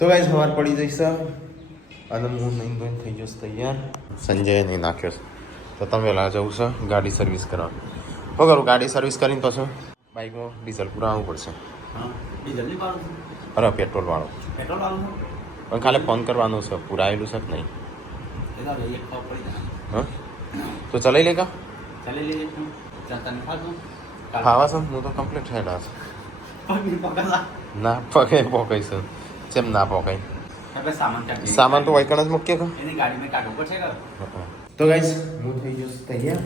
તો ગાઈસ સવાર પડી જઈશ અને હું નહીં ધોઈને થઈ જઈશ તૈયાર. સંજય નહીં નાખ્યો છે તો તમે વહેલા જવું છે ગાડી સર્વિસ કરવા. શું કરું ગાડી સર્વિસ કરીને પછી બાઇકમાં ડીઝલ પુરાવવું પડશે. અરે પેટ્રોલ વાળો પણ ખાલી ફોન કરવાનો છે પુરાયેલું છે કે નહીં. હા તો ચલાવી લે કા ખાવા છે હું તો કમ્પ્લીટ થયેલા છે. ના પગે પોકાઈ છે જેમ ના પોકાય સામાન તો વાયકણ જ મૂકીએ કા. તો ગાઈસ હું થઈ ગયો તૈયાર.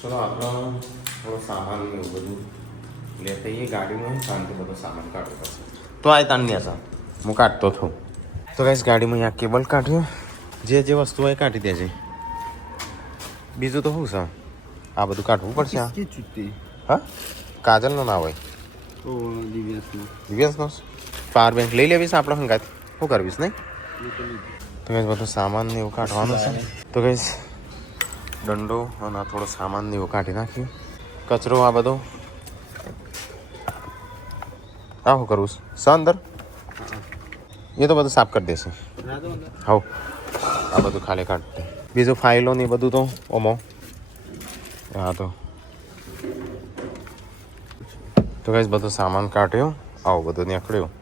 ચલો આપણો થોડો સામાન એવું બધું લેતા આવીએ ગાડીમાં. શાંતિ બધો સામાન કાઢવો પડશે તો આ તાણની હશે હું કાઢતો છું. તો ગાઈસ ગાડીમાં અહીંયા કેબલ કાઢ્યો. જે જે વસ્તુ હોય કાઢી દેજે. બીજું તો શું છે આ બધું કાઢવું પડશે. હા કાજલનો ના હોય દિવ્યાસનો પાવર બેંક લઈ લેવીશ આપણે હંગાત શું કરવીશ નહીં. તો કઈ બધું સામાન ને એવું કાઢવાનું છે. તો કઈ દંડો અને થોડો સામાન ને એવું કાઢી નાખ્યું. કચરો આ બધો આ શું કરવું છે અંદર એ તો બધું સાફ કરી દેશે. હા આ બધું ખાલી કાઢ દે. બીજું ફાઇલો ને બધું તો ઓમો હા તો કઈ બધું સામાન કાઢ્યો. આવું બધું નીકળ્યું.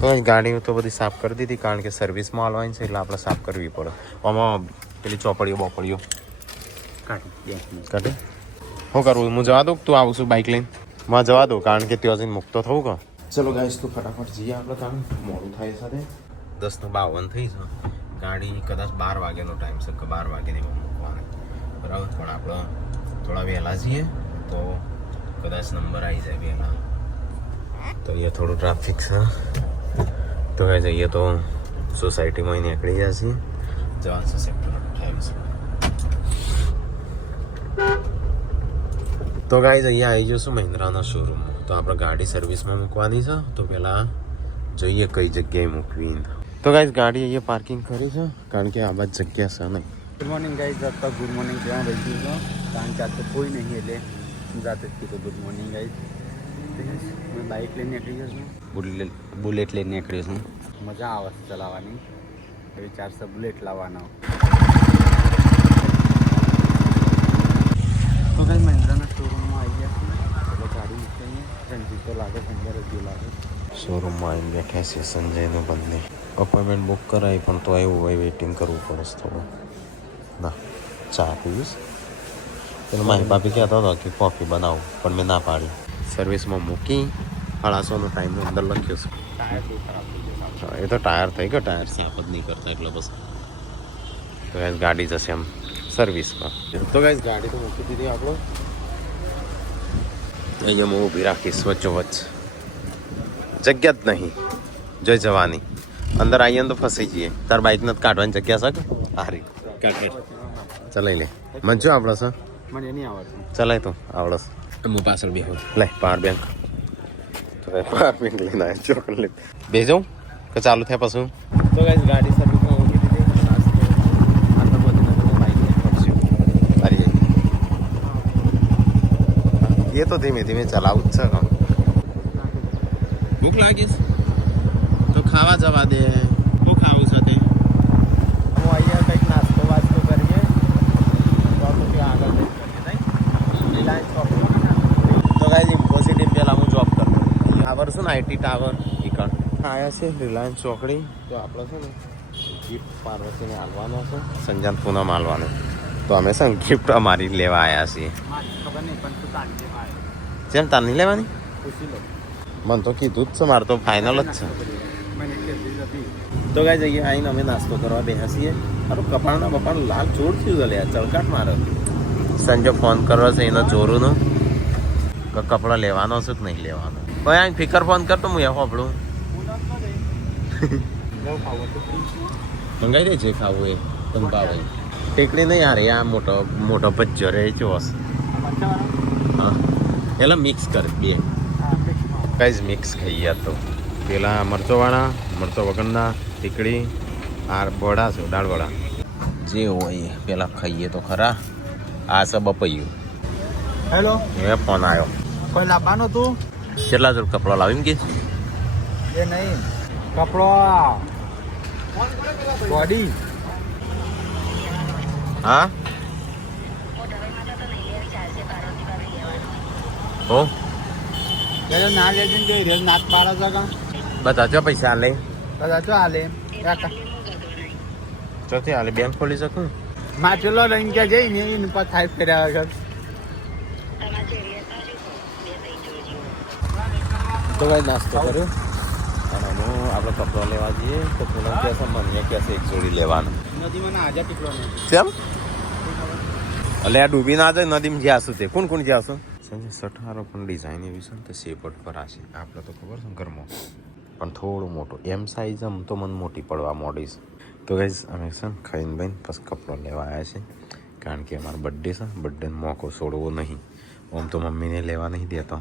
તો ગાડી તો બધી સાફ કરી દીધી કારણ કે સર્વિસમાં આવવાની છે એટલે આપણે સાફ કરવી પડે. આમાં પેલી ચોપડીઓ બોપડીઓ કાઢી શું કરવું. હું જવા દઉં તું આવું છું બાઇક લઈને માં જવા દઉં કારણ કે ત્યાં જઈને મુક્તો થવું કે. ચલો ગાઈસ તો ફટાફટ જઈએ આપણે કારણ મોડું થાય સાથે 10:52 થઈ છે. ગાડી કદાચ 12 વાગ્યાનો ટાઈમ છે કે 12 વાગે નહીં મૂકવાની બરાબર. પણ આપણે થોડા વહેલા જઈએ તો કદાચ નંબર આવી જાય વહેલા. તો અહીંયા થોડું ટ્રાફિક છે તો હવે જઈએ તો સોસાયટીમાં નીકળી જશે. જવાનું છે સેક્ટર 28. તો ગાઈઝ અહીંયા આવી જઈશું મહિન્દ્રાના શોરૂમમાં. તો આપણે ગાડી સર્વિસમાં મૂકવાની છે તો પહેલાં જોઈએ કઈ જગ્યાએ મૂકવી. તો ગાઈઝ ગાડી અહીંયા પાર્કિંગ કરી છે કારણ કે આ બાદ જગ્યા છે નહીં. Good morning guys. અત્યારે ગુડ મોર્નિંગ કહેવા બેસી છું કારણ કે આ તો કોઈ નહીં એટલે જાતે જ કીધું ગુડ મોર્નિંગ ગાઈઝ. મેં બાઇક લઈને નીકળી ગયો છું. બુલેટ લઈને નીકળ્યો છું. મજા આવે છે ચલાવવાની. વિચાર છે બુલેટ લાવવાનો. તો કઈ મહિન્દ્રાના શોરૂમમાં આવી ગયા છે એટલે ગાડી મૂકીને રણજીત તો લાગે અંદર જ લાગે. શોરૂમમાં આવીને બેઠા છે સંજયનો બંને. અપોઇન્ટમેન્ટ બુક કરાવી પણ તો એવું હોય વેઇટિંગ કરવું પડે થોડું. ના ચા પીવીશ પેલો મારી ભાભી કહેતો હતો કે કોફી બનાવું પણ મેં ના પાડી. સર્વિસમાં મૂકી 8:30નો ટાઈમ અંદર લખ્યો છે. એ તો ટાયર થઈ ગયો. ટાયર સાફ જ નહીં કરતા એટલે બસ. તો ગાઈસ ગાડી જશે એમ સર્વિસમાં. તો ગાઈસ ગાડી તો મૂકી દીધી આપણો. અહીંયા હું ઊભી રાખીશ વચ્ચોવચ્ચ. જગ્યા જ નહીં જોઈ જવાની. અંદર આવીએ તો ફસાઈ જઈએ. તાર બાઇક નથી કાઢવાની જગ્યા છે કે હારી કાઢ ચલાવી લે. મને જો આવડે છે મને નહીં આવડતું. ચલાય તો આવડે છે. હું પાછળ બેહું લે પાવર બેંક. તો પાવર બેંક લઈને આવ્યો ચોકલેટ બે જાઉં કે ચાલુ થયા પછી. તો ગાઈસ ગાડી સર્વિસમાં મૂકી દીધી. એ તો ધીમે ધીમે ચલાવું જ છે. ભૂખ લાગીશ તો ખાવા જવા દે. શું ખાવું છે તે હું અહીંયા કંઈક નાસ્તો વાસ્તો કરીએ તો પછી આગળ કંઈક કરીએ નહીં. રિલાયન્સ તો ગાઈસ ઇમ્પોસિટી પહેલાં હું જોબ કરતો. ટાવર છે ને આઈટી ટાવર ઈકણ આવ્યા છે રિલાયન્સ ચોકડી. તો આપણે છે ને ગિફ્ટ પાર્વતીને હાલવાનો છે. સંજાન પૂનમ હાલવાનું. તો અમે છે ને ગિફ્ટ અમારી લેવા આવ્યા છીએ. ખબર નહીં પણ તું તારી મારે જેમ તાર નહીં લેવાની પૂછી લો. મને તો કીધું જ છે મારે તો ફાઇનલ જ છે. મને એટલે હતી. તો ગાઈસ અહીંયા આવીને અમે નાસ્તો કરવા બેસા છીએ. મારું કપાળના બપાળ લાલ જોર થયું છે લે ચળકાટ મારે. સંજય ફોન કરો છે એનો ચોરુંનો કે કપડાં લેવાનો છે કે નહીં લેવાનો. ભાઈ આ ફિકર ફોન કરતો હું એવું આપણું મંગાવી દે જે ખાવું એ તને ભાવે. ટેકડી નહીં યાર આ મોટો મોટો ભજ્જો રે ચોસ. હા એટલે મિક્સ કર બે કઈ જ મિક્સ ખાઈએ તો. પેલા મરચોવાળા મરચો વગરના ટીકડી આ વડા છે દાળ વડા જે હોય પેલા ખાઈએ તો ખરા. આ છે બપૈયું. હેલો એ ફોન આવ્યો કોઈ લાવવાનો તું કેટલા જોડ કપડા લાવી એમ કે એ નહીં કપડો બોડી હા હો ના લેજે ને રેલ નાક 12 જગા બધા જો પૈસા લે બધા તો હાલે કાકા ચોથી હાલે બેંક ખોલી શકું માટલો લઈને ગયા જઈને એને પર થાય ફેર્યા વગર તો ભાઈ નાસ્તો કર્યો અને હું આપણે કપડાં લેવા જઈએ તો પૂનમ કહેશે મને કહેશે એક જોડી લેવાનું નદીમાં ના હાજર ટીકલો નહીં કેમ એટલે આ ડૂબી ના જાય નદીમાં જ્યાશું તે કોણ કોણ જ્યાશું સંજય સઠારો પણ ડિઝાઇન એવી છે ને તો શેપટ પર આ છે આપણે તો ખબર છે ને ઘરમાં પણ થોડું મોટું એમ સાઈઝ આમ તો મને મોટી પડવા માંડીશ તો ગાઈઝ અમે છે ને ખાઈને ભાઈને પછી કપડો લેવા આવ્યા છે કારણ કે અમારો બર્થડે છે બર્થડેનો મોકો છોડવો નહીં આમ તો મમ્મીને લેવા નહીં દેતો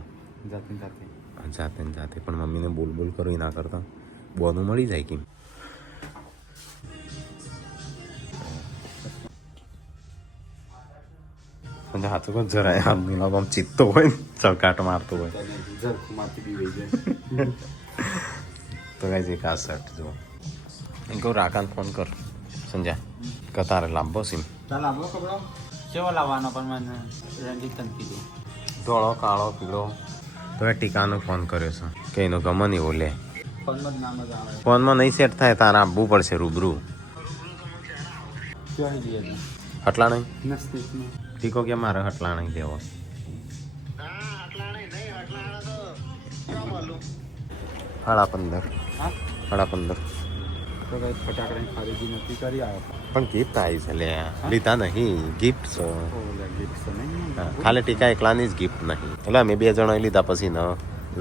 જાતે ને જાતે પણ મમ્મીને બોલ કરું ના કરતા બોનું મળી જાય કેમ હાથો કોઈ જરાય આમનો આમ ચીતતો હોય ને ચળકાટ મારતો હોય તો ગાઈઝ એક આ શર્ટ જો એ કહું રાકાને ફોન કર સંજય કતારે લાંબો સીમ ચાલ આવો કપડો કેવો લાવવાનો પણ મને રંગીત તન કીધું ધોળો કાળો પીળો તો એ ટીકાનો ફોન કર્યો છે કે એનો ગમે નહીં ઓલે ફોનમાં નામ જ આવે ફોનમાં નહીં સેટ થાય તારે આપવું પડશે રૂબરૂ ક્યાં જઈએ હટલા નહીં નસ્તીકમાં ટીકો કે મારે હટલા નહીં દેવો સાડા 15 હા સાડા 15 તો કઈ ફટાકડાની ખરીદી નથી કરી આવ્યો પણ ગિફ્ટ આવી છે લે લીધા નહીં ગિફ્ટ છે ઓલા ગિફ્ટ તો નહીં હા, ખાલી ટીકા એકલાની જ ગિફ્ટ નહીં એટલે અમે 2 જણા લીધા પછી ન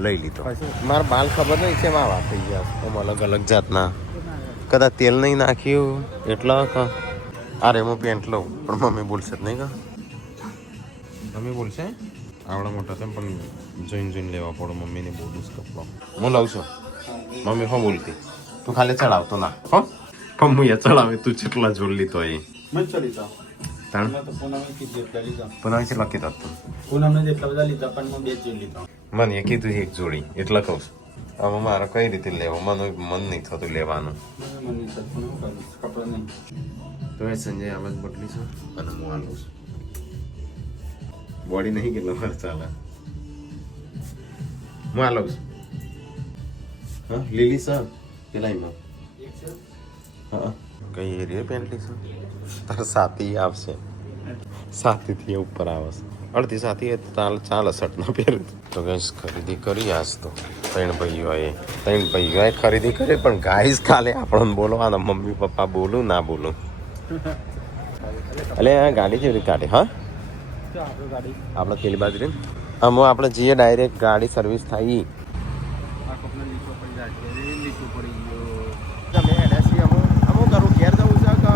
લઈ લીધો મારા બાલ ખબર નહીં છે આવા થઈ ગયા આમ અલગ અલગ જાતના કદાચ તેલ નહીં નાખ્યું એટલે અરે હું પેન્ટ લઉં પણ મમ્મી બોલશે જ નહીં કા મમ્મી બોલશે આવડા મોટા તેમ પણ જોઈને લેવા પડે મમ્મીને બોલું કપડો હું લઉં છું મમ્મી હો બોલતી તું ખાલી ચડાવતો ના હો પણ હું એ ચડાવે તું જેટલા જોડ લીધો એ મત ચડી જાઓ તાણ તો પૂનમથી જેટલા લીધા પણ અહીં લખી દો તું પૂનમને જેટલા બધા લીધા પણ મેં 2 જ લીધા મને એ કીધું એક જોડી એટલે કહું છું હવે મારે કઈ રીતે લેવું મને મન નહીં થતું લેવાનું મને કપડા નહીં તો એ સંજય આવાજ બદલી છે અને હું આલું છું બોડી નહીં કેટલો વાર ચાલે હું આલું છું હા લીલી સર પેલા એમાં હા કઈ એરિયા પેન્ટલી છે તાર સાથી આવશે સાથીથી ઉપર આવશે અડધી સાથી ચાલે શર્ટ ના પહેરે તો ગઈશ ખરીદી કરી આજ તો 3 ભાઈઓએ ખરીદી કરી પણ ગાઈસ કાલે આપણને બોલવાના મમ્મી પપ્પા બોલું ના બોલું એટલે આ ગાડી કેવી રીતે કાઢે હા આપણે પેલી બાજુ રે આમ આપણે જઈએ ડાયરેક્ટ ગાડી સર્વિસ થાય આ કપડા લીચો પડી જાય લીચો પડી ગયો તમે એડ્રેસી અમુક કરું ઘેર જવું છે કે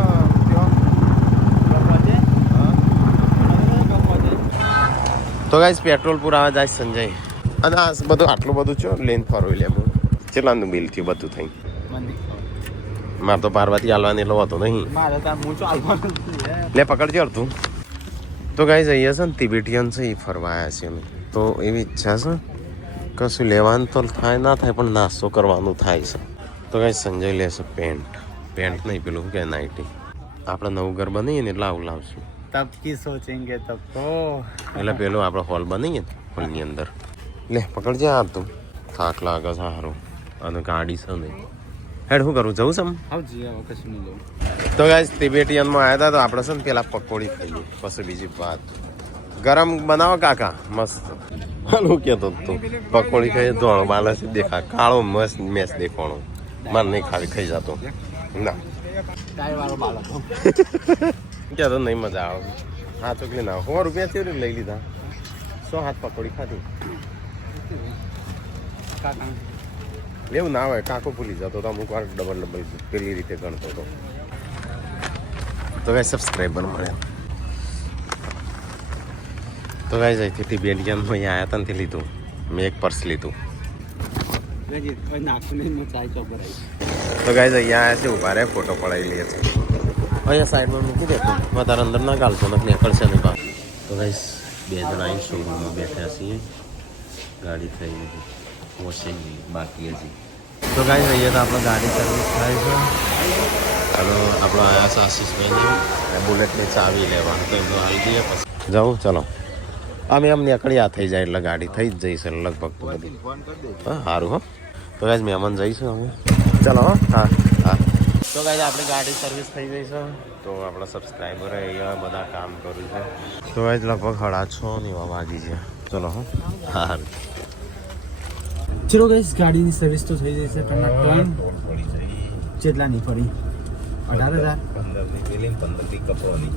તો ગાઈસ પેટ્રોલ પુરાવા જાય સંજય અને આ બધું આટલું બધું છો લેન ફરવી લે કેટલાનું બિલ થયું બધું થઈ મારે તો પાર્વતી હાલવાની એટલો હતો નહીં મારે ત્યાં હું ચાલવાનું લે પકડજો તું તો ગાઈસ અહીંયા છે ને તિબેટિયન છે એ ફરવા આવ્યા છે અમે તો એવી ઈચ્છા છે કશું લેવાનું તો થાય ના થાય પણ નાસ્તો કરવાનું થાય છે તો ગાઈસ સંજય લેશે પેન્ટ નહીં પેલું શું કે નાઇટી આપણે નવું ઘર બનાવીએ ને એટલે આવું લાવશું તબ કી સોચેંગે તબ તો એટલે પેલું આપણે હોલ બનાવીએ ને હોલની અંદર લે પકડજે આ તું થાક લાગે છે સારું અને ગાડી છે નહીં હેડ શું કરું જવું છે આવજી આવો કશું નહીં લઉં તો ગાઈસ તિબેટિયનમાં આવ્યા હતા તો આપણે છે ને પેલા પકોડી ખાઈએ પછી બીજી વાત ગરમ બનાવો કાકા મસ્ત હાલું કહેતો તું પકોડી ખાઈએ ધોળો બાલસ દેખા કાળો મસ્ત મેસ દેખાણો મને નહીં ખાલી ખાઈ જતો ના ટાયરવાળો બાળક કહેતો નહીં મજા આવે હા ચોકલી ના 100 રૂપિયા કેવી રીતે લઈ લીધા 100 હાથ પકોડી ખાધી કાકા એવું ના હોય કાકો ભૂલી જતો તો અમુક વાર ડબલ પેલી રીતે ગણતો હતો તો ગાઈસ સબસ્ક્રાઈબર મળ્યા તો ગાઈસ અહીંથી તિબેટિયનમાં અહીંયા આવ્યા હતા ને તે લીધું મેં એક પર્સ લીધું નાખું નહીં હું ચાય ચોપર આવી તો ગાઈસ અહીંયા આવ્યા છે ઉભા રહે ફોટો પડાવી લઈએ છે અહીંયા સાઈડમાં મૂકી દેતો વધારે અંદર ના ગાલતો નથી નીકળશે નહીં બહાર તો ગાઈસ 2 જણા અહીં શોરૂમમાં બેઠા છીએ ગાડી થઈ ગઈ વોશિંગ બાકી હજી તો ગાઈસ અહીંયા તો આપણે ગાડી સર્વિસ થાય છે અને આપણો આયા છે આશીષભાઈ બુલેટની ચાવી લેવાનું તો એમનું આવી દઈએ પછી જાઉં ચલો અમે એમ નીકળ્યા થઈ જાય એટલે ગાડી થઈ જ જઈશે લગભગ તો બધી હા સારું હો તો ગાઈસ મહેમાન જઈશું અમે ચલો હા હા તો ગાઈસ આપણી ગાડી સર્વિસ થઈ ગઈ છે તો આપણા સબસ્ક્રાઈબર અહીંયા બધા કામ કર્યું છે તો ગાઈસ લગભગ 6:30 ને એવા વાગી છે ચલો હો હા ચલો ગાઈસ ગાડીની સર્વિસ તો થઈ જશે ટોન કેટલાની પડી 18,000 15 પેલી 15 કપોની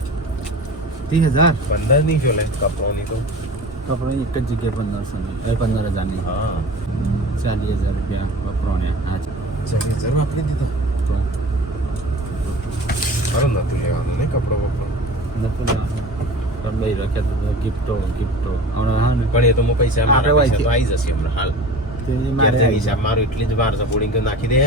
30,000 15 ની જો લે કપોની તો કપડાની એક જ જગ્યાએ 15,000ની હા 40,000 રૂપિયા વપરોને હા 40,000 વાપરી દીધો તો અરે નતું લેવાનું ને કપડો વપરો નતું પણ ભાઈ રાખ્યા તો ગિફ્ટો હમણાં હા ને પણ એ તો હું પૈસા મારા આપણે પૈસા તો આવી જશે હમણાં હાલ તેની મારે મારે હિસાબ મારું એટલી જ વાર છે બોર્ડિંગ નાખી દે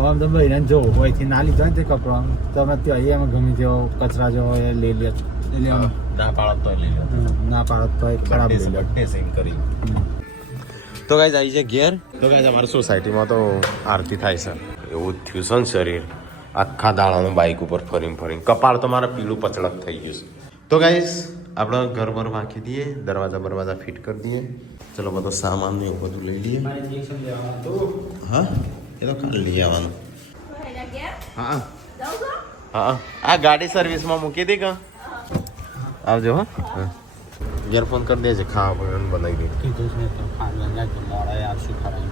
આમ તો ભાઈ જો કોઈથી ના લીધો ને તે કપડો તમે ત્યાં એમાં ગમે તેવો કચરા જો હોય એ લઈ લે એટલે આમ ના પાડત તો લઈ લો ના પાડો તો ખરાબ લઈ લે બર્થડે સેમ કરી તો ગાઈસ આવી છે ઘેર તો ગાઈસ અમારી સોસાયટીમાં તો આરતી થાય છે એવું જ થયું છે ને શરીર આખા દાડાનું બાઇક ઉપર ફરીને કપાળ તો મારા પીળું પચળક થઈ ગયું છે તો ગાઈસ આપણે ઘર પર વાંખી દઈએ દરવાજા ફિટ કરી દઈએ ચલો બધો સામાન ને એવું બધું લઈ લઈએ હા એ તો કાલ લઈ આવવાનું હા હા આ ગાડી સર્વિસમાં મૂકી દે કા આવજો હા ઘેર ફોન કરી દેજે ખાવા પીવાનું બનાવી દે કીધું છે તો ખાવા લાગે મોડા આવશું ખરા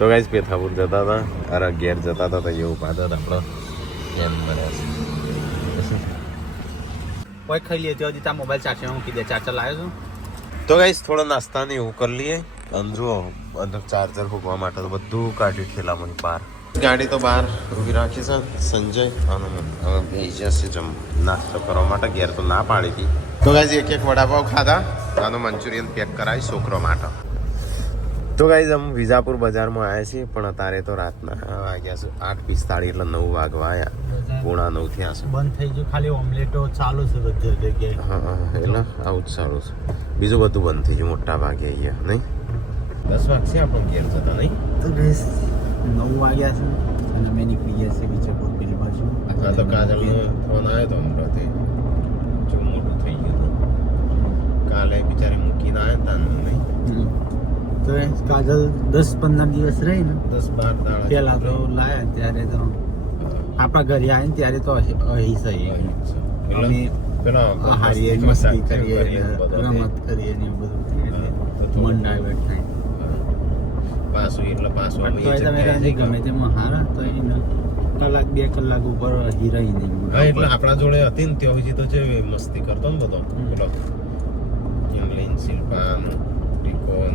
તો ગાઈસ પેથાપુર જતા હતા અરે ઘેર જતા હતા તો એવું પાતા હતા આપણો એમ બન્યા છે કોઈ ખાઈ લઈએ ત્યાં તાર મોબાઈલ ચાર્જર મૂકી દે ચાર્જર લાવ્યો છું તો ગાઈસ થોડો નાસ્તાને એવું કરી લઈએ અને જુઓ અંદર ચાર્જર મૂકવા માટે તો બધું કાઢ્યું થેલામાં બહાર ગાડી તો બહાર ઊભી રાખી છે સંજય અને હવે ભાઈ જશે નાસ્તો કરવા માટે ઘેર તો ના પાડી હતી તો ગાઈસ એક વડાપાવ ખાધા આનો મંચુરિયન પેક કરાવી છોકરો માટે તો ગાઈસ અમે વિજાપુર બજારમાં આવ્યા છીએ પણ અત્યારે તો રાતના વાગ્યા છે 8:45 એટલે 9 વાગવા આવ્યા 8:45 થયા છે બંધ થઈ ગયું ખાલી ઓમલેટો ચાલુ છે બધી જગ્યાએ હા એટલે આવું જ સારું છે બીજું બધું બંધ થઈ ગયું મોટા ભાગે અહીંયા નહીં 10 વાગશે આપણે ઘેર જતા નહીં તો ગઈસ 9 વાગ્યા છે અને મેં નીકળી ગયા છે વિજયપુર પેલી બાજુ આ તો કાજલનો ફોન આવ્યો તો હમણાં તે જો મોટું થઈ ગયું કાલે બિચારી મૂકીને આવ્યા હતા નહીં તો એ કાજલ 10-15 દિવસ રહી ને 10-12 દાડા પેલા તો લાયા ત્યારે તો આપણા ઘરે આવે ને ત્યારે તો અહીં સહી અમે પેલા હારીએ મસ્તી કરીએ રમત કરીએ ને એવું બધું મન ડાયવર્ટ થાય પાછું એટલે પાછું પણ તોય તમે રાંધી ગમે તેમાં હારા તો એને 1-2 કલાક ઉપર હિરાઈ નહીં હા એટલે આપણા જોડે હતી ને ત્યાં સુધી તો જે મસ્તી કરતો ને બધો પેલો ઇંગ્લિશ શિલ્પાન ટીકોન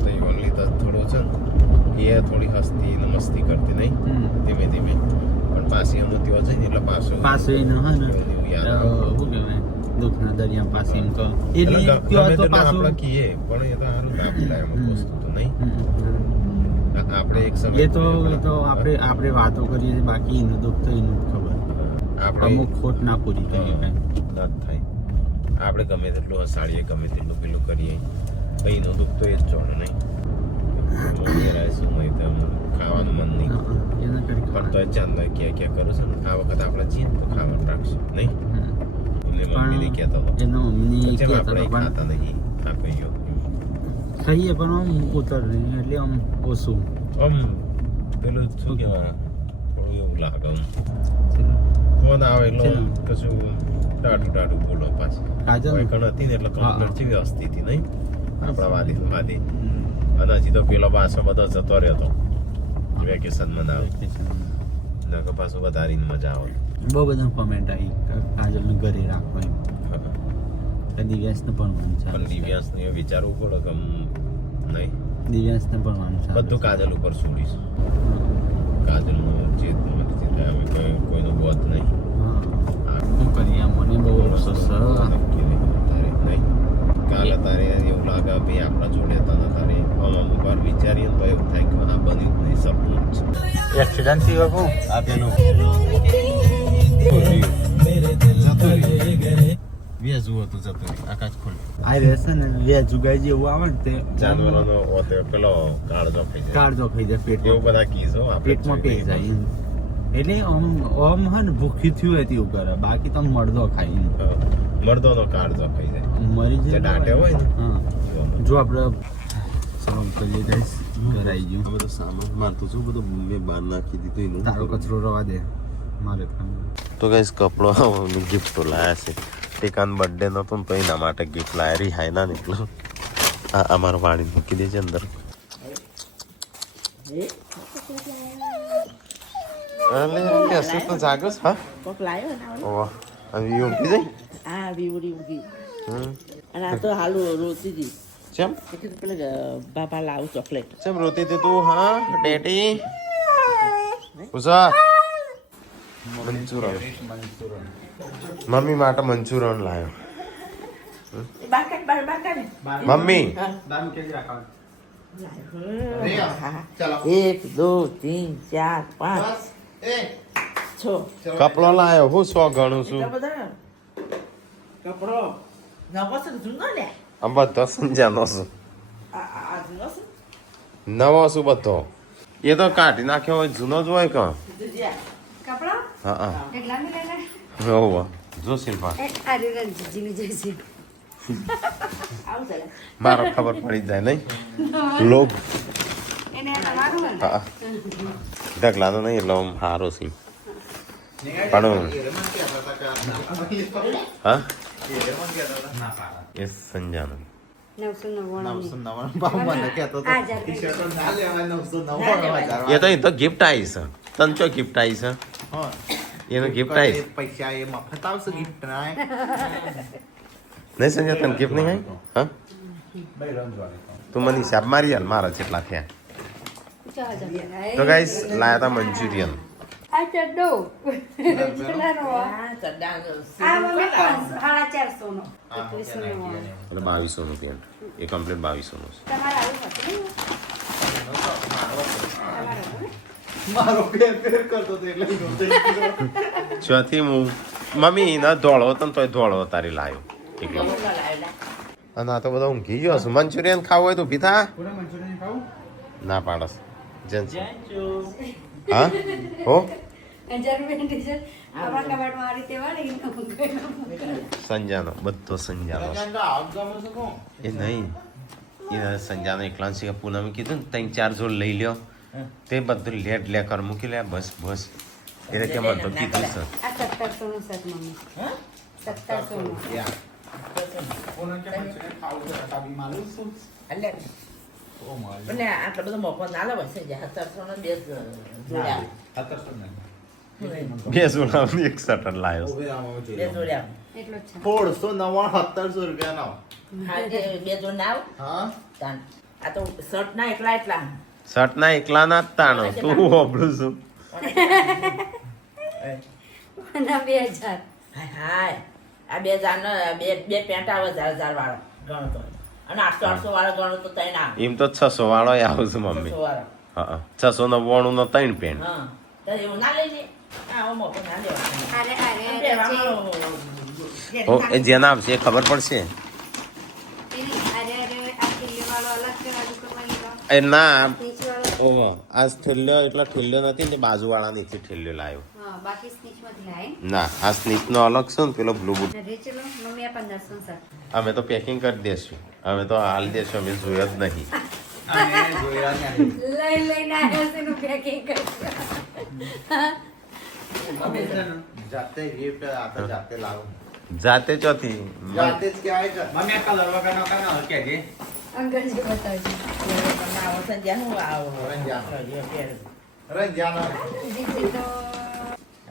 તો એ ઓનલી તો થોડું છે ને એ થોડી હસતી ને મસ્તી કરતી નહીં ધીમે ધીમે પણ પાછી અમે ત્યાં જઈને એટલે પાછું એને હા ને યાદ આવે શું કહેવાય દુઃખના દરિયા પાસે એમ તો એટલે ગમે ત્યાં તો તેટલું પાછું આપણે કહીએ પણ એ તો સારું ના ભૂલાય અમુક વસ્તુ તો નહીં આપણે એક સમય એ તો આપણે વાતો કરીએ છીએ બાકી એનું દુઃખ તો એનું જ ખબર આપણે અમુક ખોટ ના પૂરી કરીએ કાંઈ ના થાય આપણે ગમે તેટલું હસાડીએ ગમે તેટલું પેલું કરીએ એનું દુઃખ તો એ જ જોડે નહીં શું હોય તો ખાવાનું મન નહીં એના કરી પણ તો ચાંદા ક્યાં કરું છે ને આ વખત આપણે જઈએ તો ખાવાનું રાખશું નહીં એમને મમ્મીને કહેતો હતો એનો મમ્મી જેમ કહેતા આપણે હતા ખાતા નહીં આ કહીએ ખાઈએ પણ આમ ઉતર નહીં એટલે આમ ઓછું આમ પેલું શું કહેવાય થોડું એવું લાગે ફોન આવે એટલે કશું ટાટું બોલો પાછું કાજલ કોઈ કણ હતી ને એટલે કમ્પ્લેટ જેવી હસતી હતી નહીં આપણા વાદી અને હજી તો પેલો પાછો બધો જતો રહ્યો હતો વેકેશન મનાવે નકર પાછું વધારીને મજા આવે બહુ બધા કોમેન્ટ આવી કાજલને ઘરે રાખો એમ દિવ્યાંશને પણ મન છે પણ દિવ્યાંશને એ વિચારવું પડે કે નહીં દિવ્યાંશને પણ મન છે બધું કાજલ ઉપર છોડીશ કાજલનું જે કોઈનો બોધ નહીં શું કરીએ મને બહુ અફસોસ છે નક્કી નહીં તારે નહીં કાલે તારે એવું લાગે ભાઈ આપણા જોડે હતા ને તારે અમુક વાર વિચારીએ તો એવું થાય કે આ બન્યું જ નહીં સપનું જ છે એક્સિડન્ટ થી બાપુ આ પેલું જતું રહ્યું વેજું હતું જતું આકાશ ખોલ આ રહેશે ને વે જુગાઈ જેવું આવે ને તે જાનવરોનો ઓતે પેલો કાળજો ખાઈ જાય કાળજો ખાઈ જાય એવું પેટમાં બધા કીઝો પેટમાં પેઈ જાય એમ. એટલે આમ હે ને ભૂખી થયું હોય તેવું કરે, બાકી તો મળદો ખાઈ એમ. મરદોનો કાળજો ખાઈ જાય મરી જે જાય દાંટે હોય ને હા. જો આપણે સલામ કરીએ ગાઈસ, ઘર આવી ગયું. આ બધો સામાન મારતું છું બધું મેં બહાર નાખી દીધું એનું તારો કચરો રવા દે મારે ખાવાનું. તો ગાઈસ કપડો ગિફ્ટ તો લાયા છે ટેકાન બર્થડે નતો ને તો એના માટે ગિફ્ટ લાયા રિહાય ના નીકળો આ અમારો વાડી મૂકી દેજે અંદર અલે કેસે તો જાગસ હા કોક લાયો ને ઓવા આવી ઊંઘી જાય આ બીવડી ઊંઘી હમ અને આ તો હાલું રોતી હતી ચમ એટલે પેલા બાપા લાવું ચોકલેટ ચમ રોતી હતી તું હા ડેટી ઉસા મંચુરન મમ્મી માટે મંચુરન લાયો મમ્મી એક દો તીન ચાર પાંચ છ કપડો લાયો હું 100 ગણું છું એટલા બધા કપડો નવો છે કે જૂનો લે આ બધો સંજાનો છું આ જૂનો છે નવો શું બધો એ તો કાઢી નાખ્યો હોય જૂનો જ હોય કાં દુધિયા કપડા હા હા એટલા મિલેલા હોવા જો શિલ્પા આરે રંજીની જૈસી આવું ચાલે મારો ખબર પડી જાય નહીં લોભ એને તમારું ને હા ઢગલા તો નહીં એટલે આમ સારો છે પણ હા એ સંજાનો 999 એ તો ગિફ્ટ આવી છે તને ચો ગિફ્ટ આવી છે એનો ગિફ્ટ આવી પૈસા એ મફત આવશે ગિફ્ટ ના નહીં સંજય તને ગિફ્ટ નહીં આવી હા તું મને હિસાબ મારી હાલ મારા જેટલા થયા તો ગાઈસ લાયા હતા મંચુરિયન આ ચડ્ડો કેટલાનો આ ચડ્ડાનો આ મમ્મી 450 નો 2100 નો એટલે 2200 નું પેન્ટ એ કમ્પ્લીટ 2200 નું છે તમારે આવું હતું મારો પેર કરતો તો એટલે ચોથી હું મમ્મી ના ધોળો હતો ને તોય ધોળો તારી લાયો એકલો અને આ તો બધા ઊંઘી ગયો છે મંચુરિયન ખાવું હોય તો ઊભી થા ના પાડસ જેન્સ હા હો 1000 રૂપિયા ટીશર્ટ આપણા કબાટમાં આ રીતે વાળી સંજાનો બધો સંજાનો એ નહીં એ સંજાનો એકલા છે પૂનમ કીધું ને 3-4 જોડ લઈ લ્યો તે બધું લેટ લે કર મૂકી લે બસ બસ એટલે કે મને તો કીધું છે આ 1700 નું સેટ મમ્મી 1700 નું એટલે અને આટલો બધો મોકો ના લે વસે જે 1700 નો બે જોડ્યા બે જોડાનું એક શટર લાયો બે જોડ્યા એટલો જ છે 1700 રૂપિયા હા જે બે જોડ ના આવ હા તાન આ તો શર્ટ ના એટલા શર્ટ ના એકલા ના જ તાણો તું હોબળું છું ના 2000 હાય આ બે જાન બે પેન્ટ આવે 1000 વાળો ગણો તો અને 800 વાળો ગણો તો તઈ ના એમ તો 600 વાળો આવું છું મમ્મી 600 વાળો હા 699 નો 3 પેન્ટ હા તો એવું ના લઈ લે આ ઓ મોકો ના લે અરે ઓ એ જેના આવશે એ ખબર પડશે અરે આ કિલ્લે વાળો અલગ છે બાજુ કરવાની એ ના નીચે વાળો ઓહો આ ઠેલ્યો એટલા ઠેલ્યો નથી ને બાજુવાળા નીચે ઠેલ્યો લાવ્યો હા બાકી સ્ટીચ માંથી લાય ના આ સ્નીચ નો અલગ છે ને પેલો બ્લુ બુટ રે ચલો મમ્મી આ 1500 સર અમે તો પેકિંગ કરી દેશું અમે તો હાલ દેશું અમે જોયા જ નહીં લઈને આવ્યા છે નું પેકિંગ કરજો જાતે ગિફ્ટ આતા જાતે લાવો જાતે ચોથી જાતે જ કહેવાય છે મમ્મી આ કલર વગરનો કાનો કહેજે અંકલજી બતાવજો આવો સંજ્યા હું આવો રંજાનો દીદી તો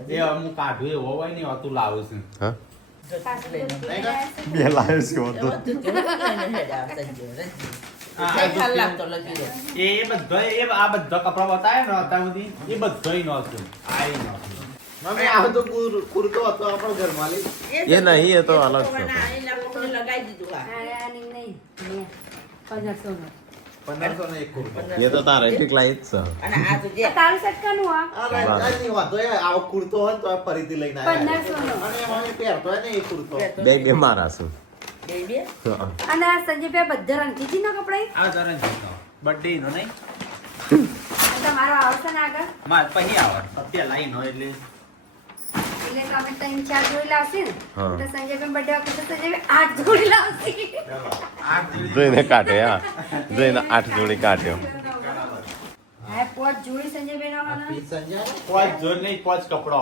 એ હું કાઢું એવો હોય ને તું લાવું છું હા પાછળ બે લાવ્યો છે વધુ એ બધો એ આ બધો કપડા બતાવે ને અત્યાર સુધી એ બધો નો છે આઈ નો મમ્મી આ તો કુર્તો હતો આપણો ઘરમાં લઈ એ નહીં એ તો અલગ છે લગાવી દીધું અરે આ નહીં 1500 નો 1500 ને 1 કુર્તો. એ તો તારે ઠીકલા જ છે અને આ તો જે આ તારું સટકાનું આ અરે નહીં વાંધો એ આવો કુર્તો હોય ને તો ફરીથી લઈને આવ્યા. 1500 નો. અને એમાં મેં પહેરતો હોય ને એ કુર્તો. બે મારા છું બે હા. અને આ સંજયભાઈ બધા રંગીજી નો કપડા આ તરત જીતો બર્થડે નો નહીં તમારો આવશે ને આગળ માર પછી આવે પેલા ઈનો એટલે એટલે તમે 3-4 જોડી લાવશે ને હા. તો સંજયભાઈ બર્થડે વખતે સંજયભાઈ 8 જોડી લાવશે જોઈને કાઢે હા જોઈને 8 જોડી કાઢ્યો હા 5 જોડી સંજયભાઈ નો વાળા. સંજય પોચ જોડ નહીં પોચ કપડો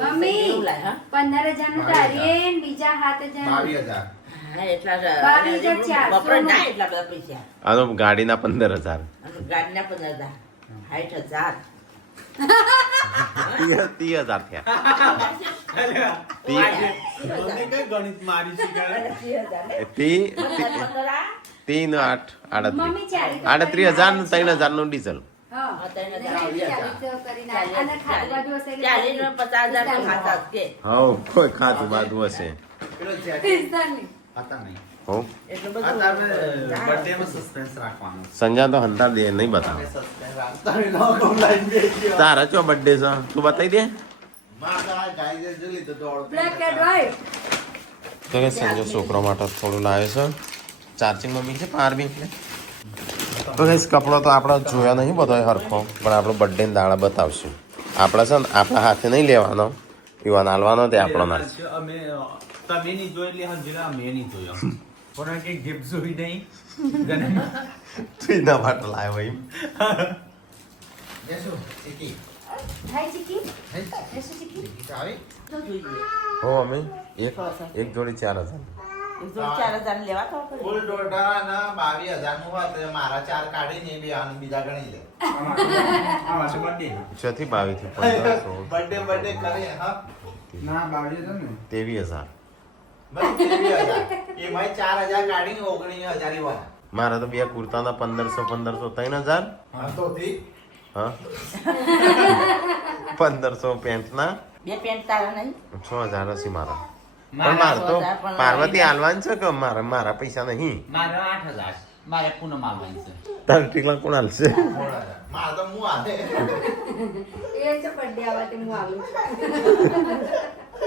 મમ્મી એવું લાય, હા? 15,000 નું તારીએ ને બીજા 7,000 22,000. હા એટલા 22,400 બપોરે ના એટલા બધા પૈસા આનો ગાડીના 15,000 અને ગાડીના 15,000 60,000 30,000 થયા મને કઈ ગણિત મારી છે કરે 3 8 મમ્મી 38 3,000 ને 3,000 નું ડીઝલ હા હા, 3,000 ચાલીસ કરીને અને ખાધું બાજુ હશે એટલે 50,000 તો ખાતા જ કે હવ કોઈ ખાતું બાદું હશે પેલો jacket પિસ્તાલીસ. હતા નહીં. હો એટલું આ તારે બધું birthday માં suspense રાખવાનું. સંજા તો હંતા દે નહીં બતાવે Suspense રાખતા હોય ના તો line બેસી હોય. તારા ચો બર્થડે છે તું બતાવી દે માં તો આ ગાય જે જોઈ લીધું તો ઓળખે. બ્લેક એન્ડ વ્હાઈટ તો કે સંજો છોકરો માટે થોડું લાવે છે ચાર્જિંગ મમ્મી છે પાર બી એટલે તો કઈ કપડો તો આપણે જોયા નહીં બધો હરખો પણ આપણો બર્થડે ને દાડા બતાવશું આપણે છે ને આપણા હાથે નહીં લેવાનો પીવાનો હાલવાનો તે આપણો ના અમે તમે નહીં જોઈ એટલે હંજરા અમે નહીં જોયો પણ કે ગિફ્ટ જોઈ નહીં તું એના માટે લાવ્યો એમ જશો, ચીકી. હાય ચીકી હે? જશે ચીકી ચીકી તો આવી? તો જોઈએ હો અમે એક જોડી 4,000 એક તો 4,000 લેવા તો પડે. ફૂલ ટોટા ના 22,000 નું હોય તો મારા 4 કાઢીને બે આનું બીજા ગણી લે. બર્થડે 6 થી 22 થી 1500 birthday કરે હા. ના 22 ને 23,000 બસ 23,000. એમાંય 4,000 કાઢીને 19,000 ઈ હોય. મારા તો બે કુર્તાના 1500 3,000 હા તો થી હા 1500 પેન્ટના બે પેન્ટ તારા નહીં 6,000 હશે મારા પણ મારા મારે તો 6,000 પણ પાર્વતી હાલવાન છે કે મારા પૈસા નહીં મારે 8,000 મારે પૂનમ આવવાની છે તારે ટીકલા કોણ હાલશે 16,000. મારે તો હું આલે. એ છે બર્થડે આવવા તે હું આવું